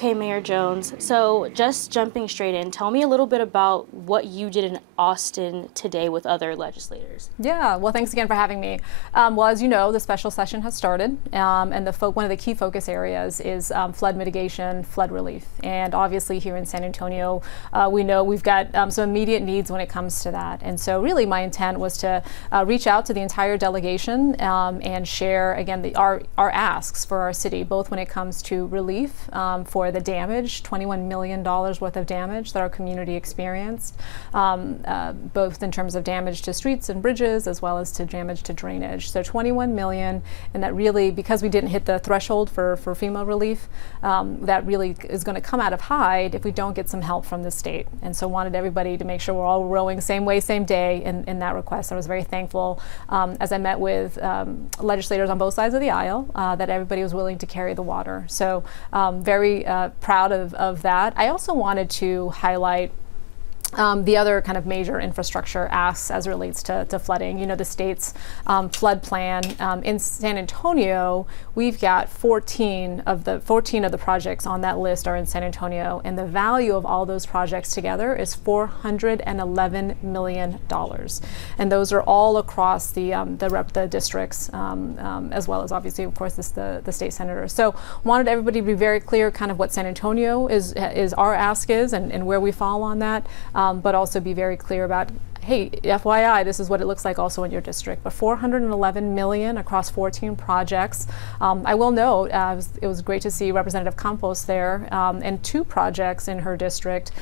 Okay, Mayor Jones, so just jumping straight in, tell me a little bit about what you did in Austin today with other legislators. Yeah, well, thanks again for having me. Well, as you know, the special session has started, and one of the key focus areas is flood mitigation, flood relief. And obviously here in San Antonio, we know we've got some immediate needs when it comes to that. And so really my intent was to reach out to the entire delegation and share, again, our asks for our city, both when it comes to relief for the damage, $21 million worth of damage that our community experienced, both in terms of damage to streets and bridges as well as to damage to drainage. So 21 million, and that really, because we didn't hit the threshold for FEMA relief, that really is going to come out of hide if we don't get some help from the state. And so wanted everybody to make sure we're all rowing same way, same day in that request. I was very thankful as I met with legislators on both sides of the aisle that everybody was willing to carry the water. So very proud of that. I also wanted to highlight the other kind of major infrastructure asks as it relates to flooding. You know, the state's flood plan in San Antonio, we've got 14 of the projects on that list are in San Antonio, and the value of all those projects together is $411 million. And those are all across the districts, as well as obviously, of course, the state senators. So wanted everybody to be very clear kind of what San Antonio is our ask is and where we fall on that. But also be very clear about, hey, FYI, this is what it looks like also in your district. But $411 million across 14 projects. I will note, it was great to see Representative Campos there, and 2 projects in her district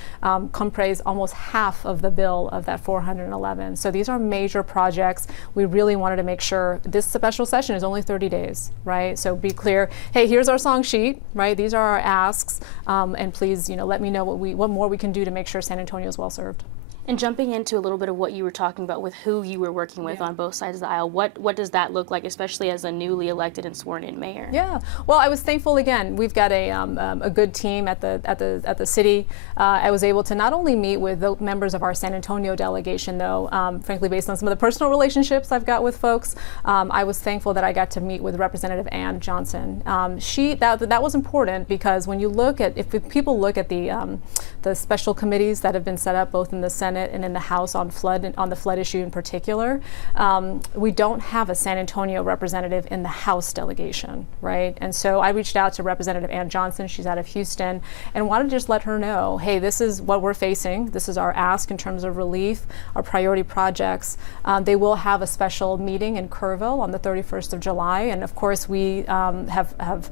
comprise almost half of the bill of that 411. So these are major projects. We really wanted to make sure this special session is only 30 days, right? So be clear, hey, here's our song sheet, right? These are our asks, and please, let me know what more we can do to make sure San Antonio is well served. And jumping into a little bit of what you were talking about with who you were working with on both sides of the aisle, what does that look like, especially as a newly elected and sworn-in mayor? Yeah, well, I was thankful again. We've got a good team at the city. I was able to not only meet with the members of our San Antonio delegation, though, frankly, based on some of the personal relationships I've got with folks, I was thankful that I got to meet with Representative Ann Johnson. That was important because when you look at, if people look at the special committees that have been set up both in the Senate and in the House on the flood issue in particular, we don't have a San Antonio representative in the House delegation, right? And so I reached out to Representative Ann Johnson, she's out of Houston, and wanted to just let her know, hey, this is what we're facing. This is our ask in terms of relief, our priority projects. They will have a special meeting in Kerrville on the 31st of July, and of course we have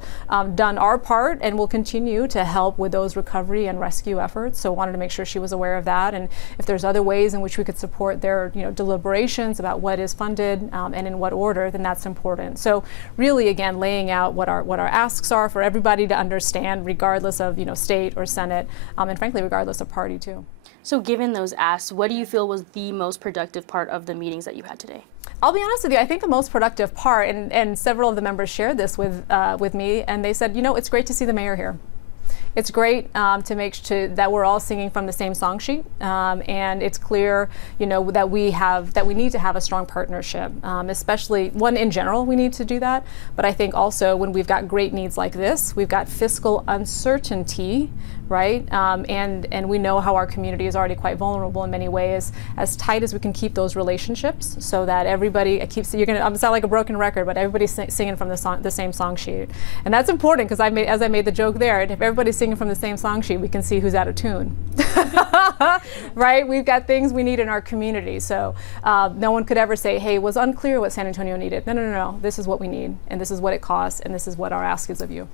done our part and will continue to help with those recovery and rescue efforts. So wanted to make sure she was aware of that, and if there's other ways in which we could support their deliberations about what is funded and in what order, then that's important. So really, again, laying out what our asks are for everybody to understand, regardless of state or Senate, and frankly, regardless of party too. So given those asks, what do you feel was the most productive part of the meetings that you had today? I'll be honest with you, I think the most productive part, and several of the members shared this with me, and they said, it's great to see the mayor here. It's great to make sure that we're all singing from the same song sheet, and it's clear, that we need to have a strong partnership, especially in general, we need to do that. But I think also when we've got great needs like this, we've got fiscal uncertainty, right? And we know how our community is already quite vulnerable in many ways. As tight as we can keep those relationships, so that everybody you're going to sound like a broken record, but everybody's singing from the same song sheet, and that's important because as I made the joke there, if everybody's singing from the same song sheet, we can see who's out of tune, right? We've got things we need in our community, so no one could ever say, hey, it was unclear what San Antonio needed. No. This is what we need, and this is what it costs, and this is what our ask is of you.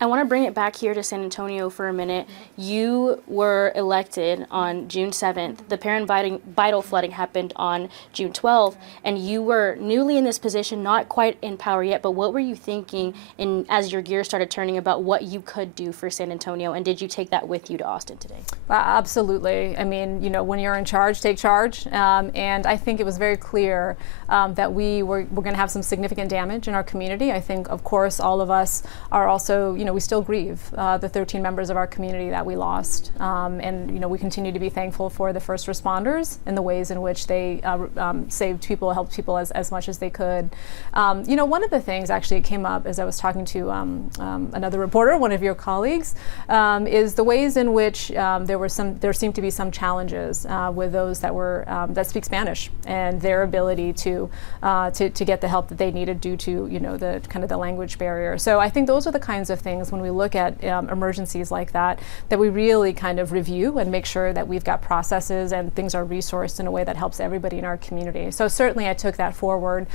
I want to bring it back here to San Antonio for a minute. You were elected on June 7th. The parent vital flooding happened on June 12th, and you were newly in this position, not quite in power yet, but what were you thinking as your gears started turning about what you could do for San Antonio, and did you take that with you to Austin today? Absolutely. I mean, when you're in charge, take charge, and I think it was very clear that we're going to have some significant damage in our community. I think, of course, all of us are also, we still grieve the 13 members of our community that we lost. And we continue to be thankful for the first responders and the ways in which they saved people, helped people as much as they could. One of the things actually it came up as I was talking to another reporter, one of your colleagues, is the ways in which there seemed to be some challenges with those that speak Spanish and their ability to get the help that they needed due to the language barrier. So I think those are the kinds of things when we look at emergencies like that we really kind of review and make sure that we've got processes and things are resourced in a way that helps everybody in our community. So certainly I took that forward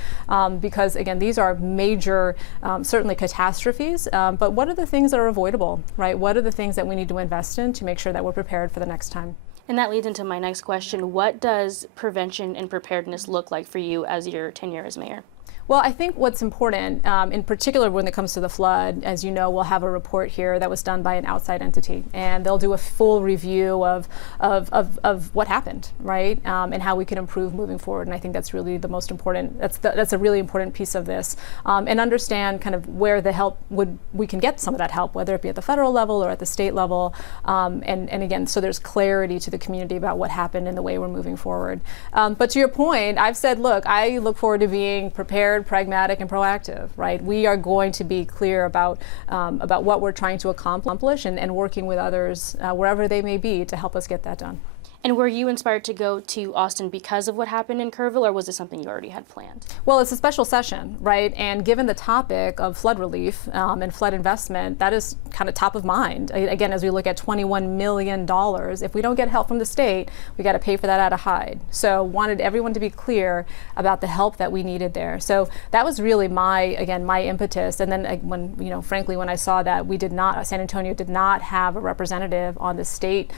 because again, these are major, certainly catastrophes, but what are the things that are avoidable, right? What are the things that we need to invest in to make sure that we're prepared for the next time? And that leads into my next question. What does prevention and preparedness look like for you as your tenure as mayor? Well, I think what's important, in particular when it comes to the flood, as you know, we'll have a report here that was done by an outside entity, and they'll do a full review of what happened, right, and how we can improve moving forward. And I think that's really the most important. That's a really important piece of this, and understand kind of where the help we can get some of that help, whether it be at the federal level or at the state level, and again, so there's clarity to the community about what happened and the way we're moving forward. But to your point, I've said, look, I look forward to being prepared, pragmatic, and proactive, right? We are going to be clear about what we're trying to accomplish and working with others wherever they may be to help us get that done. And were you inspired to go to Austin because of what happened in Kerrville, or was it something you already had planned? Well, it's a special session, right? And given the topic of flood relief and flood investment, that is kind of top of mind. Again, as we look at $21 million, if we don't get help from the state, we got to pay for that out of hide. So wanted everyone to be clear about the help that we needed there. So that was really my impetus. And then frankly, when I saw that San Antonio did not have a representative on the state,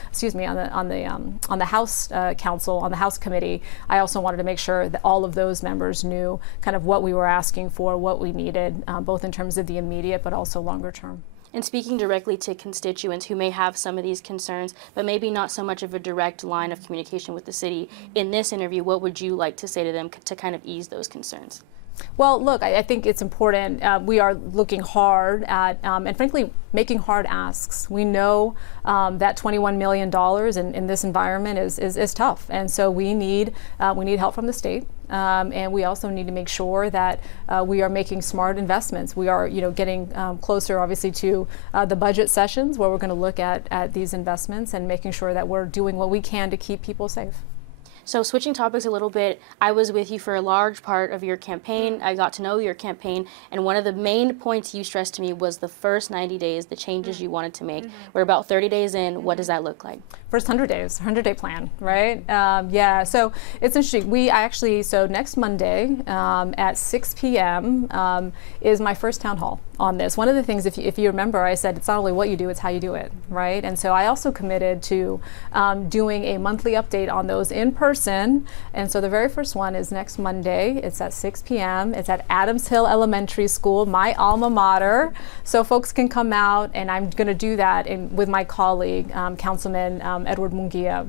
on the House Council, on the House Committee, I also wanted to make sure that all of those members knew kind of what we were asking for, what we needed, both in terms of the immediate but also longer term. And speaking directly to constituents who may have some of these concerns, but maybe not so much of a direct line of communication with the city, in this interview, what would you like to say to them to kind of ease those concerns? Well, look, I think it's important. We are looking hard at, and frankly, making hard asks. We know that $21 million in this environment is tough, and so we need help from the state. And we also need to make sure that we are making smart investments. We are, getting closer, obviously, to the budget sessions where we're going to look at these investments and making sure that we're doing what we can to keep people safe. So switching topics a little bit, I was with you for a large part of your campaign. I got to know your campaign, and one of the main points you stressed to me was the first 90 days, the changes you wanted to make. We're about 30 days in. What does that look like? First 100 days, 100-day plan, right? So it's interesting. So next Monday at 6 p.m. Is my first town hall on this. One of the things, if you remember, I said it's not only what you do, it's how you do it, right? And so I also committed to doing a monthly update on those in person. And so the very first one is next Monday. It's at 6 p.m. It's at Adams Hill Elementary School, my alma mater. So folks can come out, and I'm going to do that with my colleague, Councilman Edward Munguia,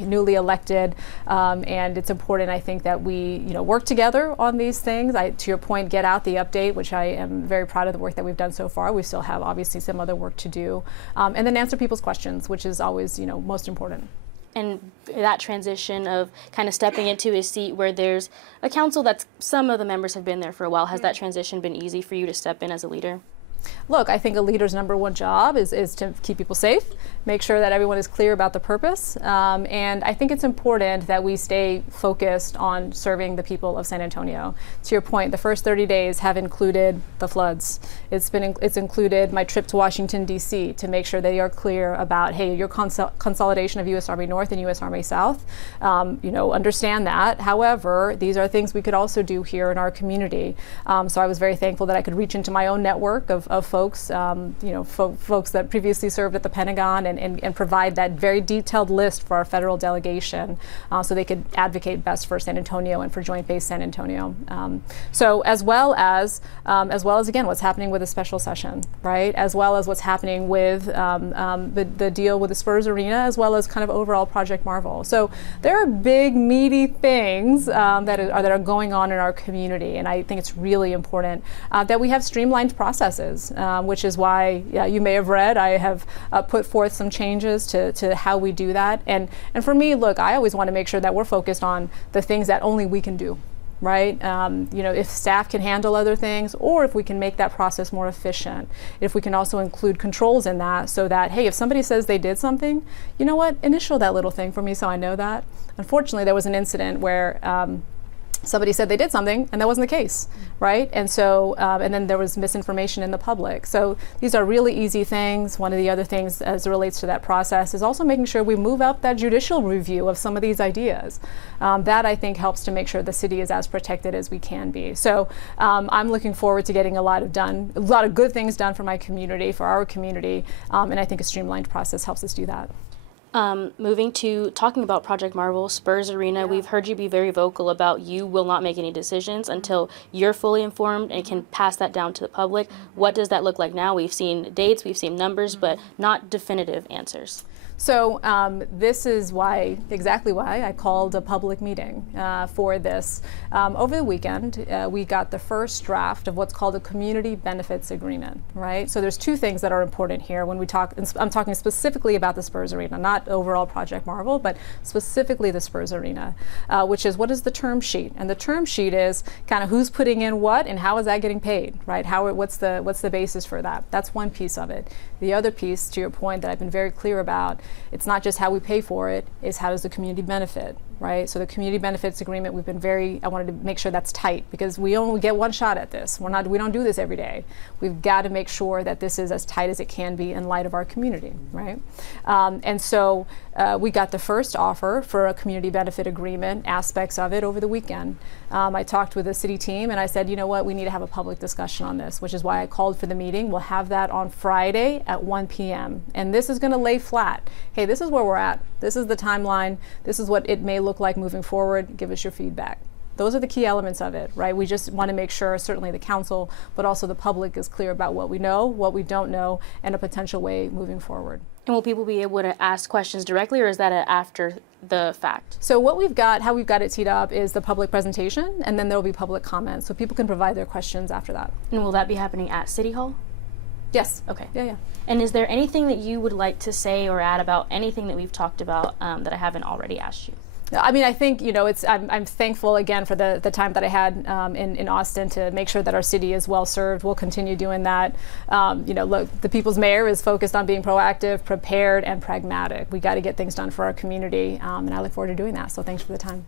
newly elected. And it's important, I think, that we work together on these things. To your point, get out the update, which I am very proud of the work that we've done so far. We still have obviously some other work to do, and then answer people's questions, which is always most important. And that transition of kind of stepping into a seat where there's a council that's some of the members have been there for a while, has that transition been easy for you to step in as a leader? Look, I think a leader's number one job is to keep people safe, make sure that everyone is clear about the purpose, and I think it's important that we stay focused on serving the people of San Antonio. To your point, the first 30 days have included the floods. It's included my trip to Washington, D.C. to make sure they are clear about, hey, your consolidation of U.S. Army North and U.S. Army South, understand that. However, these are things we could also do here in our community. So I was very thankful that I could reach into my own network of folks, folks that previously served at the Pentagon and provide that very detailed list for our federal delegation so they could advocate best for San Antonio and for Joint Base San Antonio. So as well as again, what's happening with the special session, right? As well as what's happening with the deal with the Spurs Arena, as well as kind of overall Project Marvel. So there are big, meaty things that are going on in our community, and I think it's really important that we have streamlined processes. process, which is why you may have read I have put forth some changes to how we do that. And for me, look, I always want to make sure that we're focused on the things that only we can do. Right? If staff can handle other things, or if we can make that process more efficient, if we can also include controls in that so that, hey, if somebody says they did something, you know what, initial that little thing for me so I know that. Unfortunately, there was an incident where somebody said they did something and that wasn't the case, right? And so, and then there was misinformation in the public. So these are really easy things. One of the other things as it relates to that process is also making sure we move up that judicial review of some of these ideas. That I think helps to make sure the city is as protected as we can be. So I'm looking forward to getting a lot of good things done for my community, for our community, and I think a streamlined process helps us do that. Moving to talking about Project Marvel, Spurs Arena, we've heard you be very vocal about you will not make any decisions until you're fully informed and can pass that down to the public. What does that look like now? We've seen dates, we've seen numbers, but not definitive answers. So this is exactly why I called a public meeting for this. Over the weekend, we got the first draft of what's called a community benefits agreement, right? So there's two things that are important here when we talk, I'm talking specifically about the Spurs Arena, not overall Project Marvel, but specifically the Spurs Arena, which is what is the term sheet? And the term sheet is kind of who's putting in what and how is that getting paid, right? What's the basis for that? That's one piece of it. The other piece, to your point, that I've been very clear about, it's not just how we pay for it, it's how does the community benefit, right? So the community benefits agreement, I wanted to make sure that's tight because we only get one shot at this. We don't do this every day. We've got to make sure that this is as tight as it can be in light of our community, right? And so we got the first offer for a community benefit agreement, aspects of it over the weekend. I talked with the city team and I said, you know what, we need to have a public discussion on this, which is why I called for the meeting. We'll have that on Friday at 1 p.m. And this is going to lay flat. Hey, this is where we're at. This is the timeline. This is what it may look like moving forward. Give us your feedback. Those are the key elements of it, right? We just want to make sure, certainly the council, but also the public is clear about what we know, what we don't know, and a potential way moving forward. And will people be able to ask questions directly, or is that after the fact? So what we've got, how we've got it teed up is the public presentation, and then there will be public comments, so people can provide their questions after that. And will that be happening at City Hall? Yes. Okay. Yeah. And is there anything that you would like to say or add about anything that we've talked about that I haven't already asked you? I mean, I think, I'm thankful again for the time that I had in Austin to make sure that our city is well served. We'll continue doing that. Look, the people's mayor is focused on being proactive, prepared, and pragmatic. We got to get things done for our community, and I look forward to doing that. So thanks for the time.